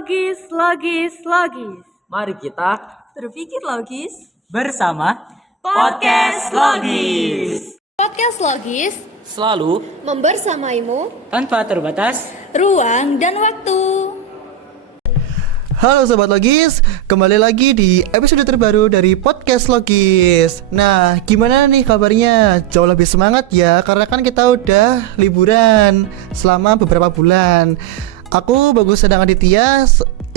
Logis. Mari kita berpikir logis bersama Podcast Logis. Podcast Logis Selalu membersamaimu tanpa terbatas ruang dan waktu. Halo Sobat Logis, kembali lagi di episode terbaru dari Podcast Logis. Nah, gimana nih kabarnya? Jauh lebih semangat ya, karena kan kita udah liburan selama beberapa bulan. Aku Bagus Sedang Aditya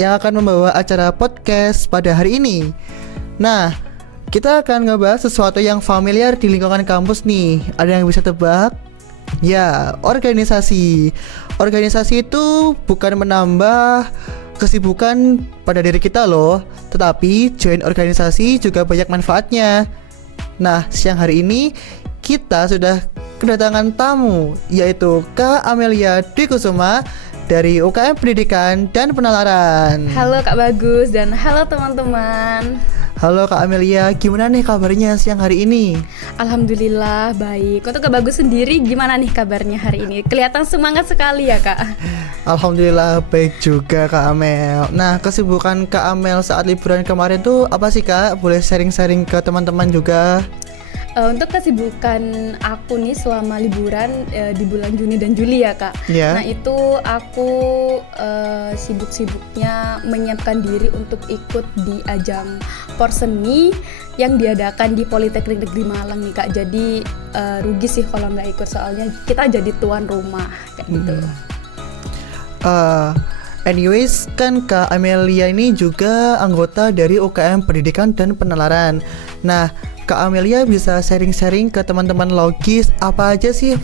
yang akan membawa acara podcast pada hari ini. Nah, kita akan ngebahas sesuatu yang familiar di lingkungan kampus nih. Ada yang bisa tebak? Ya, organisasi. Organisasi itu bukan menambah kesibukan pada diri kita loh, tetapi join organisasi juga banyak manfaatnya. Nah, siang hari ini kita sudah kedatangan tamu, yaitu Kak Amelia Dwi Kusuma dari UKM Pendidikan dan Penalaran. Halo Kak Bagus dan halo teman-teman. Halo Kak Amelia, gimana nih kabarnya siang hari ini? Alhamdulillah baik. Untuk Kak Bagus sendiri gimana nih kabarnya hari ini? Kelihatan semangat sekali ya Kak. Alhamdulillah baik juga Kak Amel. Nah, kesibukan Kak Amel saat liburan kemarin tuh apa sih Kak? Boleh sharing-sharing ke teman-teman juga? Untuk kesibukan aku nih selama liburan di bulan Juni dan Juli ya Kak. Yeah. Nah itu aku sibuk-sibuknya menyiapkan diri untuk ikut di ajang Porseni yang diadakan di Politeknik Negeri Malang nih Kak. Jadi rugi sih kalau nggak ikut, soalnya kita jadi tuan rumah kayak gitu. Anyways, kan Kak Amelia ini juga anggota dari UKM Pendidikan dan Penalaran. Nah, Kak Amelia bisa sharing-sharing ke teman-teman Logis apa aja sih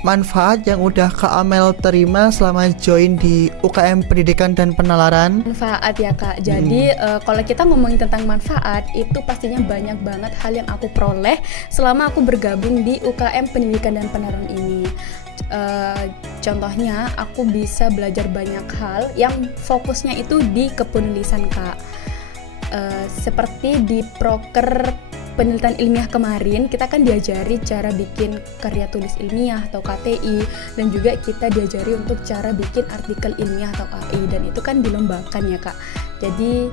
manfaat yang udah Kak Amel terima selama join di UKM Pendidikan dan Penalaran? Manfaat ya Kak. Jadi kalau kita ngomongin tentang manfaat, itu pastinya banyak banget hal yang aku peroleh selama aku bergabung di UKM Pendidikan dan Penalaran ini. Contohnya aku bisa belajar banyak hal yang fokusnya itu di kepenulisan Kak. Seperti di proker penelitian ilmiah kemarin, kita kan diajari cara bikin karya tulis ilmiah atau KTI, dan juga kita diajari untuk cara bikin artikel ilmiah atau AI, dan itu kan dilombakan ya Kak. Jadi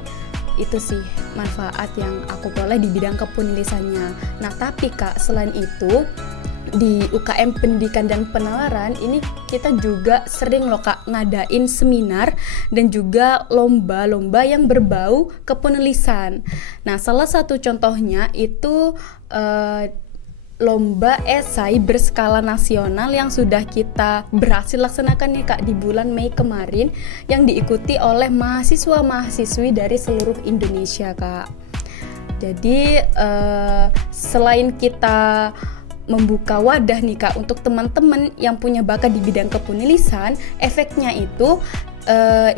itu sih manfaat yang aku peroleh di bidang kepenulisannya. Nah tapi Kak, selain itu di UKM Pendidikan dan Penalaran ini kita juga sering loh Kak ngadain seminar dan juga lomba-lomba yang berbau kepenulisan. Nah salah satu contohnya itu lomba esai berskala nasional yang sudah kita berhasil laksanakan nih Kak di bulan Mei kemarin, yang diikuti oleh mahasiswa-mahasiswi dari seluruh Indonesia Kak. Jadi selain kita membuka wadah nih Kak untuk teman-teman yang punya bakat di bidang kepenulisan, efeknya itu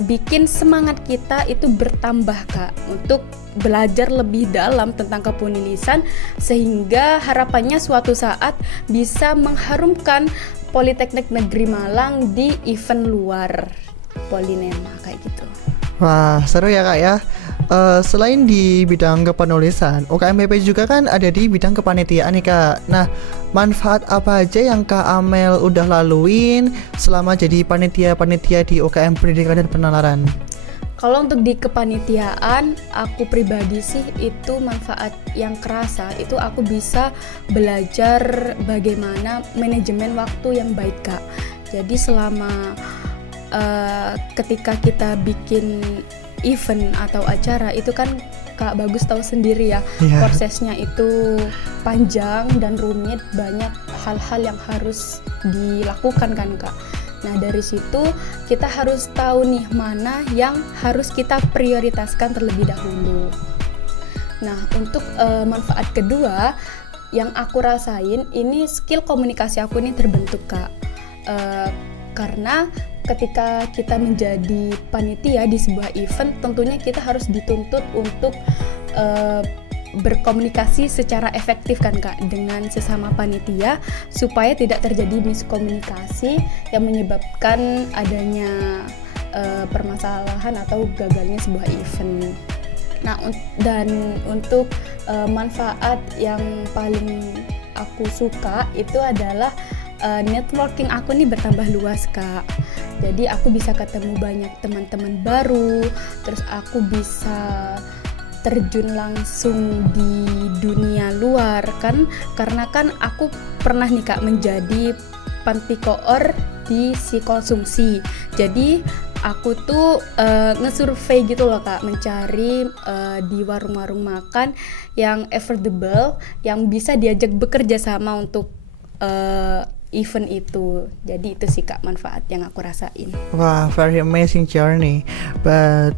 bikin semangat kita itu bertambah Kak untuk belajar lebih dalam tentang kepenulisan, sehingga harapannya suatu saat bisa mengharumkan Politeknik Negeri Malang di event luar Polinema kayak gitu. Wah, seru ya Kak ya. Selain di bidang kepenulisan, UKMPP juga kan ada di bidang kepanitiaan nih Kak. Nah, manfaat apa aja yang Kak Amel udah laluin selama jadi panitia-panitia di UKM Pendidikan dan Penalaran? Kalau untuk di kepanitiaan, aku pribadi sih itu manfaat yang kerasa, itu aku bisa belajar bagaimana manajemen waktu yang baik Kak. Jadi selama ketika kita bikin event atau acara itu kan Kak Bagus tahu sendiri ya, prosesnya itu panjang dan rumit, banyak hal-hal yang harus dilakukan kan Kak. Nah dari situ kita harus tahu nih mana yang harus kita prioritaskan terlebih dahulu. Nah untuk manfaat kedua yang aku rasain, ini skill komunikasi aku ini terbentuk Kak. Karena ketika kita menjadi panitia di sebuah event, tentunya kita harus dituntut untuk berkomunikasi secara efektif kan Kak dengan sesama panitia, supaya tidak terjadi miskomunikasi yang menyebabkan adanya permasalahan atau gagalnya sebuah event. Nah dan untuk manfaat yang paling aku suka itu adalah networking aku nih bertambah luas Kak. Jadi aku bisa ketemu banyak teman-teman baru, terus aku bisa terjun langsung di dunia luar kan, karena kan aku pernah nih Kak menjadi panti koor di psikonsumsi. Jadi aku tuh ngesurvei gitu loh Kak, mencari di warung-warung makan yang affordable, yang bisa diajak bekerja sama untuk event itu. Jadi itu sih Kak manfaat yang aku rasain. Wah, very amazing journey. But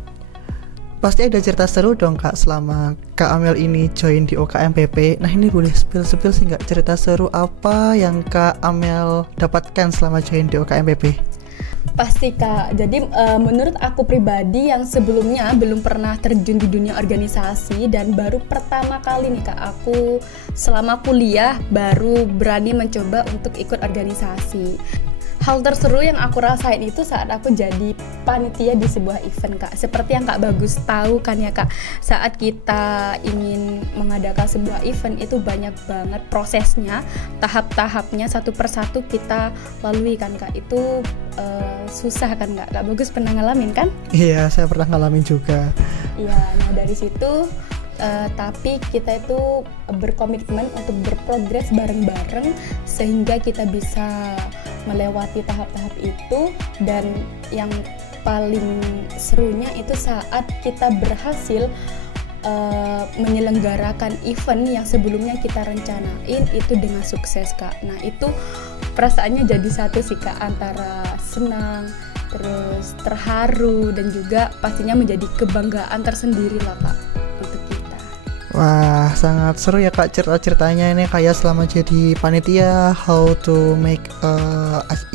pasti ada cerita seru dong Kak selama Kak Amel ini join di OKMPP. Nah ini boleh spill sih nggak, cerita seru apa yang Kak Amel dapatkan selama join di OKMPP? Pasti Kak, jadi menurut aku pribadi yang sebelumnya belum pernah terjun di dunia organisasi, dan baru pertama kali nih Kak aku selama kuliah baru berani mencoba untuk ikut organisasi. Hal terseru yang aku rasain itu saat aku jadi panitia di sebuah event Kak. Seperti yang Kak Bagus tahu kan ya Kak, saat kita ingin mengadakan sebuah event itu banyak banget prosesnya, tahap-tahapnya satu persatu kita lalui kan Kak. Itu susah kan Kak? Kak Bagus pernah ngalamin kan? Iya, saya pernah ngalamin juga. Iya, nah dari situ tapi kita itu berkomitmen untuk berprogres bareng-bareng sehingga kita bisa melewati tahap-tahap itu. Dan yang paling serunya itu saat kita berhasil menyelenggarakan event yang sebelumnya kita rencanain itu dengan sukses Kak. Nah itu perasaannya jadi satu sih Kak, antara senang, terus terharu, dan juga pastinya menjadi kebanggaan tersendiri lah Kak untuk kita. Wah, sangat seru ya Kak cerita-ceritanya ini, kayak selama jadi panitia how to make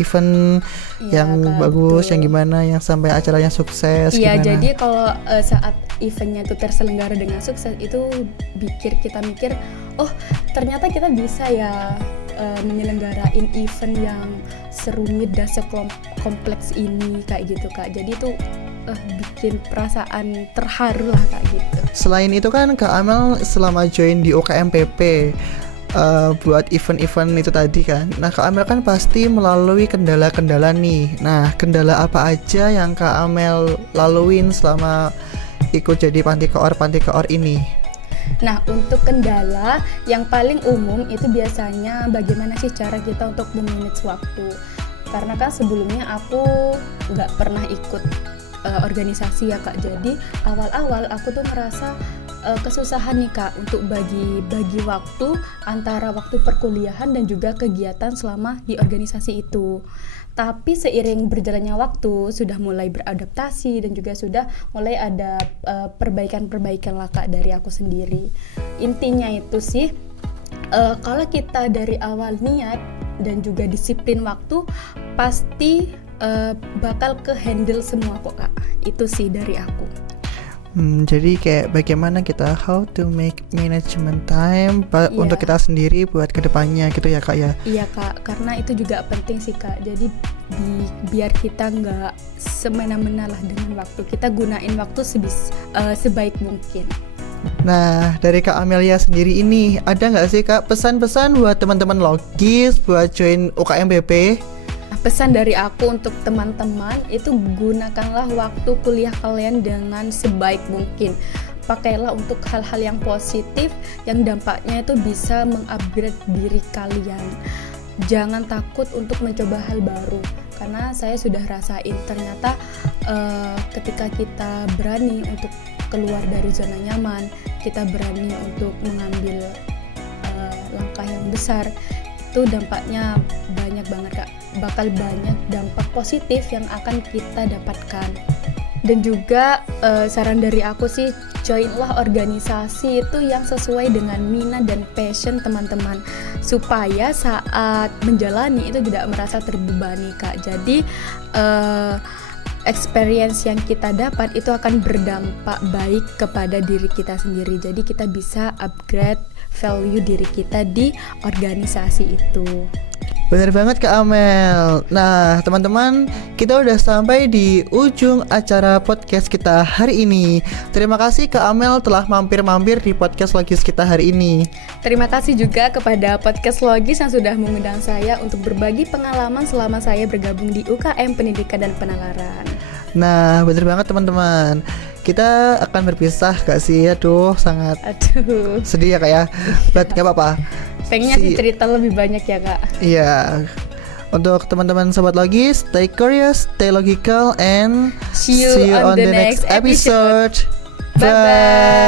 event yang Kak, bagus, betul. yang gimana, yang sampai acaranya sukses. Iya, gimana? jadi kalau saat eventnya itu terselenggara dengan sukses itu kita mikir, oh ternyata kita bisa ya menyelenggarain event yang serumit dan sekompleks ini kayak gitu Kak. Jadi itu bikin perasaan terharu lah Kak gitu. Selain itu kan Kak Amel selama join di OKMPP buat event-event itu tadi kan. Nah Kak Amel kan pasti melalui kendala-kendala nih. Nah kendala apa aja yang Kak Amel laluin selama ikut jadi panti koor ini? Nah untuk kendala yang paling umum itu biasanya bagaimana sih cara kita untuk memanage waktu. Karena kan sebelumnya aku nggak pernah ikut organisasi ya Kak. Jadi awal-awal aku tuh ngerasa kesusahan nih Kak untuk bagi waktu antara waktu perkuliahan dan juga kegiatan selama di organisasi itu. Tapi seiring berjalannya waktu sudah mulai beradaptasi dan juga sudah mulai ada perbaikan-perbaikan lah Kak dari aku sendiri. Intinya itu sih kalau kita dari awal niat dan juga disiplin waktu pasti bakal ke handle semua kok Kak. Itu sih dari aku. Jadi kayak bagaimana kita how to make management time untuk kita sendiri buat kedepannya gitu ya Kak ya. Iya Kak, karena itu juga penting sih Kak. Jadi biar kita nggak semena-mena lah dengan waktu, kita gunain waktu sebaik mungkin. Nah dari Kak Amelia sendiri ini ada nggak sih Kak pesan-pesan buat teman-teman logis buat join UKMPP? Pesan dari aku untuk teman-teman itu gunakanlah waktu kuliah kalian dengan sebaik mungkin. Pakailah untuk hal-hal yang positif yang dampaknya itu bisa mengupgrade diri kalian. Jangan takut untuk mencoba hal baru, karena saya sudah rasain ternyata ketika kita berani untuk keluar dari zona nyaman, kita berani untuk mengambil langkah yang besar, itu dampaknya banyak banget Kak. Bakal banyak dampak positif yang akan kita dapatkan. Dan juga saran dari aku sih, joinlah organisasi itu yang sesuai dengan minat dan passion teman-teman, supaya saat menjalani itu tidak merasa terbebani Kak. Jadi experience yang kita dapat itu akan berdampak baik kepada diri kita sendiri. Jadi kita bisa upgrade value diri kita di organisasi itu. Bener banget Kak Amel. Nah teman-teman, kita udah sampai di ujung acara podcast kita hari ini. Terima kasih Kak Amel telah mampir-mampir di podcast Logis kita hari ini. Terima kasih juga kepada podcast Logis yang sudah mengundang saya untuk berbagi pengalaman selama saya bergabung di UKM Pendidikan dan Penalaran. Nah bener banget teman-teman, kita akan berpisah gak sih? Aduh sangat Aduh, sedih ya Kak ya. But gak apa-apa. pengennya sih cerita lebih banyak ya Kak. Iya. Untuk teman-teman sobat Logis, stay curious, stay logical, and See you on the next episode. Bye.